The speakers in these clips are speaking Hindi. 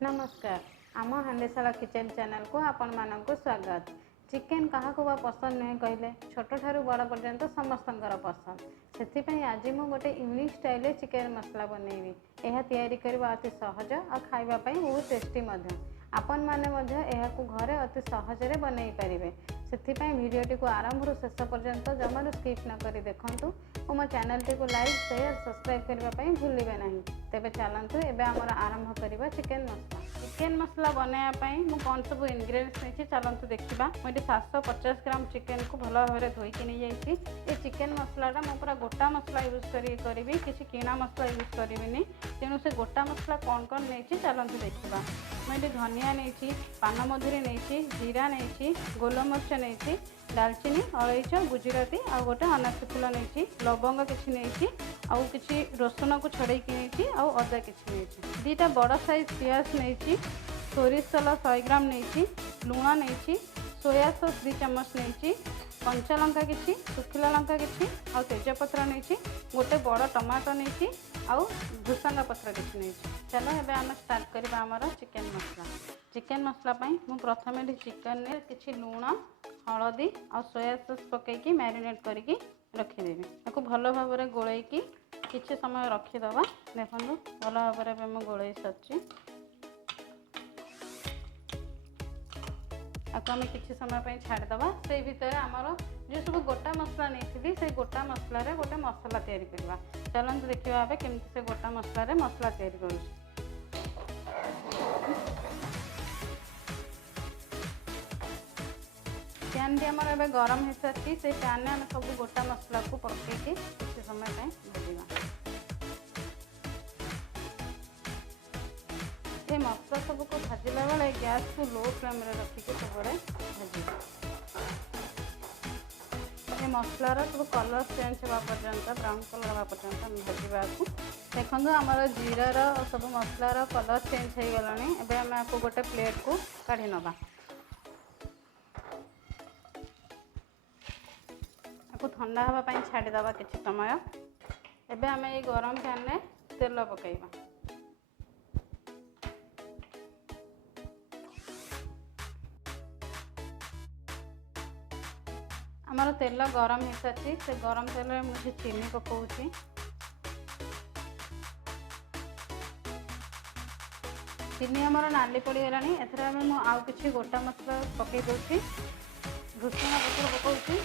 नमस्कार आम हांडीशाला किचन चैनल को आपण मानक स्वागत। चिकेन क्या पसंद नुहे कहले छोट ठारू बड़ पर्यंत समस्त पसंद से आज मुझे गोटे यूनिक स्टाइल चिकेन मसला बनैबी। यह तैयारी करबा अति सहज और खाइबापी बहुत टेस्टी आपण मैंने घरे अति सहज बनई पारे। से भिडियोटी को आरंभ शेष पर्यंत जमार स्किप न करी देखंतु और मो चैनल टी को लाइक शेयर सब्सक्राइब करने भूलिए नहीं। तेबे चलतु एबे आमर आरंभ करबा चिकेन मसला। चिकेन मसला बनायापाई मु कौन सब इनग्रेडिएंट्स नहीं चलतु देखा। मुझे 750 ग्राम चिकेन को भल भाव धोईकी नहीं जाइए। ये चिकेन मसलाटा मुझे पूरा गोटा मसला यूज करी किसी किणा मसला यूज करी तेणु से गोटा मसला कौन कौन नहीं चलतु देखा। मुझे धनिया नहीं, पानमधुरी नहीं, जीरा नहीं, गोलमरिच नहीं, दालचीनी, अलैच, गुजराती आ गोटे अनासी फूल नहीं, लवंग किसी नहीं, आउ किसी रसुण को छड़े नहीं, आउ अदा किसी नहीं, दीटा बड़ साइज पियाज नहीं, सोरिष तेल 100 ग्राम नहीं, लुण नहीं, सोया सॉस 2 चम्मच नहीं, कंचा लंका किसी, सुखिला लंका किसी, आउ तेजपत्र नहीं, गोटे बड़ टमाटो नहीं, आउ भूसंगा पत्र किसी नहीं। चलो एबे आम स्टार्ट करबा हमर चिकेन मसला। चिकेन मसला पई मु प्रथमे चिकेन ने किसी लुण, हलदी और सोया सॉस पकईकी मैरिनेट करके रखीदेवी। आपको भल भाव में गोलैकी किसी समय रखीदबा। देखो भल भाव में मुझे गोलई सारी आपको आम किसी समय छाड़ीदबा। से भितर आमर जो सब गोटा मसला नहीं से गोटा मसला गोटे मसला तैयारी करवा। चलते देखा केमती से गोटा मसला मसला तैयारी कर। पैन भी आमर ए गरम हो सारी से पैन में आम सब गोटा मसला को पकईकी किसी समय भाजा। ये मसला सबको भाजला बेले गैस को लो फ्लेम रखिकी सब भाज। ये मसलार सब कलर चेंज होगा पर्यंत ब्राउन कलर होगा पर्यंत भाजवा को। देखो आमर जीरार सब मसलार कलर चेंज हो गला। एबे आम आपको गोटे प्लेट को काढ़ी नवा। आपको ठंडा हाँवाई छाड़ीदबा किसी समय। एबे आम ये गरम पैन में तेल पकईबा। आमर तेल गरम हो सारी से गरम तेल में मुझे चीनी पकाऊँगी। चीनी आमर नाली पड़गला। एथर आउ कि गोटा मसला पकई दूसरी। भूसंगा पत्र पकाऊँगी,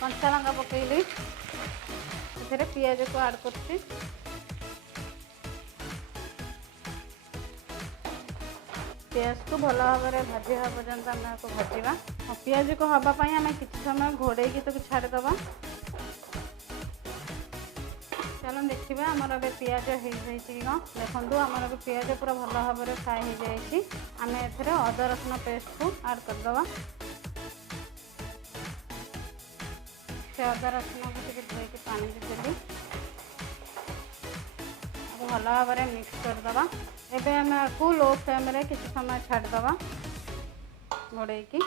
कंचा लंका पकईली, एथरे पियाज को ऐड करछि। पियाज को भल भाव में भाजा पर्यंत आम आपको भाजवा। पियाज को हाँवाई आम किसी समय घोड़े तो छाड़ीदबा। चलो देखा आमर ए पियाज हो देखो आमर पियाज पूरा भल भाव में फ्राए हो जाए। आम एथरे अदा रसुण पेस्ट को ऐड करदबा। से अदा रसुण को धोईकी पानी देदेली भल भाव में मिक्स करदबा। एबे आम आपको लो फ्लेम रे किसी समय छाड़ीदबा घोड़ेकी।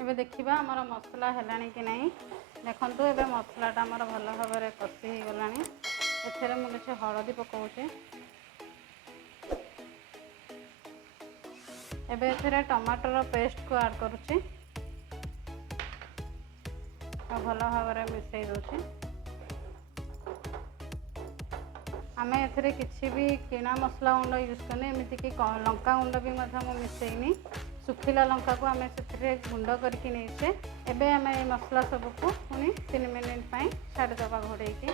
एबे देखिबा आमर मसला हेलानी कि नहीं। देखंतु एबे मसलाटा आमर भल भाव में कषि हो गलानी। एथरे मु किछि हळदी पकाउछि। एबे एथरे टमाटर पेस्ट को ऐड करुछि। भल भाव में मिसई दोछि। आम एथरे किसी भी किणा मसला गुंड यूज करने एमतीक लंका गुंड भी मिसईनी। सुखिला लंका को आम से गुंड करके नहींचे। एबे आम ये मसला सबको पुणी 3 मिनिट छाड़ीदबा घोड़ेकी।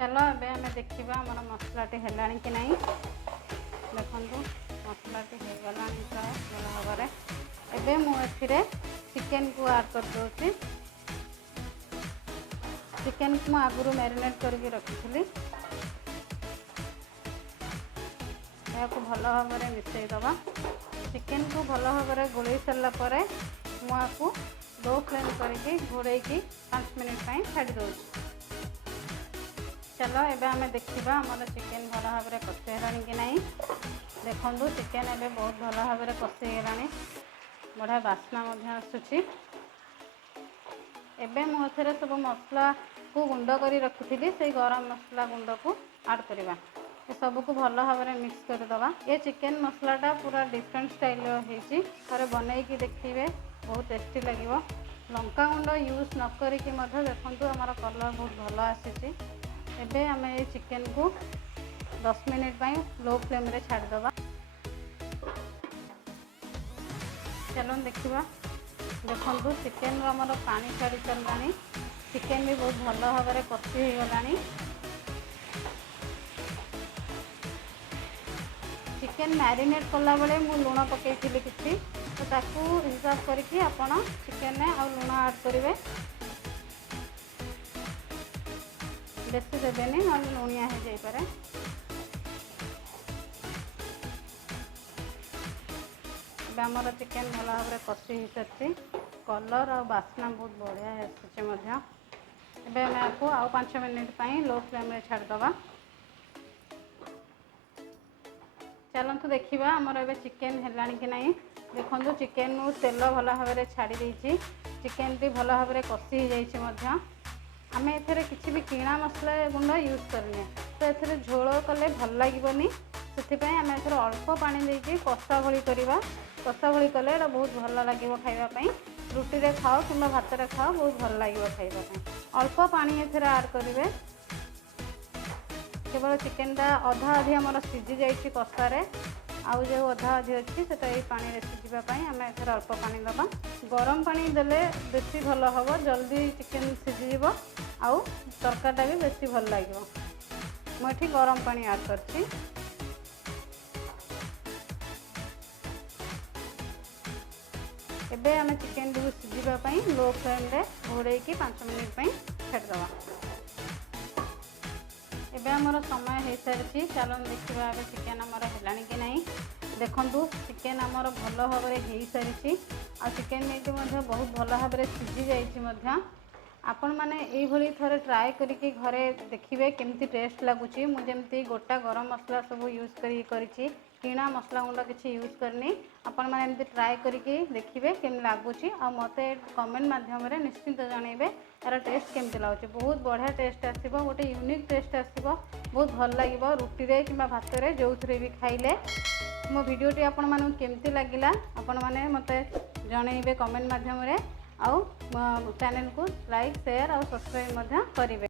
चलो एबे आम देखा आमर मसलाटी है कि नहीं। देखो मसलाटी हो गला प्राय भल भाव में। एबे मुझे चिकेन को ऐड कर दूसरी। चिकेन को आगुरी मैरिनेट करके रखी। को भल भाव में मिसईदबा। चिकेन को भल भाव में गोलई सारापर मुझे लो फ्लेम करके घोड़ेकी 5 मिनिट छाड़ी दूँ। चलो एबे आम देखा आमर चिकेन भल भाव में कषि कि नहीं। देखो चिकेन एबे बहुत भल भाव में कषिगला। बढ़िया बास्ना आसूची। एबे मुझे सब मसला को गुंड करी रखिथिली से गरम मसला गुंड को ऐड करवा। ये सबको भल भाव में मिक्स करदे। ये चिकेन मसलाटा पूरा डिफरेंट स्टाइल होती बनईकी देखिए बहुत टेस्टी लगे। लंका गुंड यूज न करिकी देखु आमर कलर बहुत भल आसी। एबे आम ये चिकेन को 10 मिनिट लो फ्लेम रे छाड़दे। चलो देखा देखु चिकेन आमर पानी छाड़ी सारा। चिकेन भी बहुत भल भाव में कषि हो गलानी। चिकेन मैरिनेट कला बेले मु लुण पकई किसी तो ताकू हिसाब करके आपण चिकेन आ लुण ऐड करेंगे। बेसी देवेनि ना लुणिया हो जापे। आमर चिकेन भल भाव में कषि हो सारी। कलर और बास्ना बहुत बढ़िया आसे। आम आपको आउ 5 मिनिट लो फ्लेम रे छाड़दे। चलतु देखा आमर ए चिकेन है कि नहीं। देखो चिकेन तेल भल भाव में छाड़ी देती। चिकेन भी भल भाव में कषि हो जाए। आम ए किसी भी किणा मसला गुंड यूज करने तो ये झोल कले भल लगे से आम ए अल्प पानी देकी कषा भली करवा। कषा भली कले बहुत भल लगे खावाई। रुटी रे खाओ कि भात रे खाओ बहुत भल लगे खावाई। अल्प पानी एथेर ऐड करेंगे। केवल चिकेनटा अधा अधि आमर सीझी जाइए कषारे आउ जो अधा अधि अच्छी से पानी सीझापी आम एथर अल्प पानी दबा। गरम पानी देले बेसी भल हम जल्दी चिकेन सीझीज आउ तरकारीटा भी बेसी भल लगे। मुझे गरम पानी ऐड करछि। एबे आम चिकेन को सीझापी लो फ्लेम रे घोड़े 5 मिनिट छाड़दे। एबे आमर समय हो सारी। चलो देखा ए चिकेन आमर है कि नहीं। देखु चिकेन आमर भल भाव में हो सारी। आ चिकेन ये बहुत भल भाव में सीझी जाइए। आपण मैंने ये थोड़े ट्राए करके घरे देखिए केमती टेस्ट लगुच। मुझे गोटा गरम मसला सब यूज करी किणा मसला गुंड किसी यूज करनी। आपण मैंने एमती ट्राए करके देखिए केम लगुच। मत कमेंट मध्यम निश्चिंत जनइबे यार टेस्ट केमती लगुच। बहुत बढ़िया टेस्ट आसो। गोटे यूनिक टेस्ट आसो। बहुत भल लगे रुटी रे कि भात रे जो थे भी खाइले। मो वीडियोटी आपण मानू केमती लगिला आपण माने मते जनइबे कमेंट मध्यम आउ चैनल को लाइक शेयर और सब्सक्राइब करेंगे।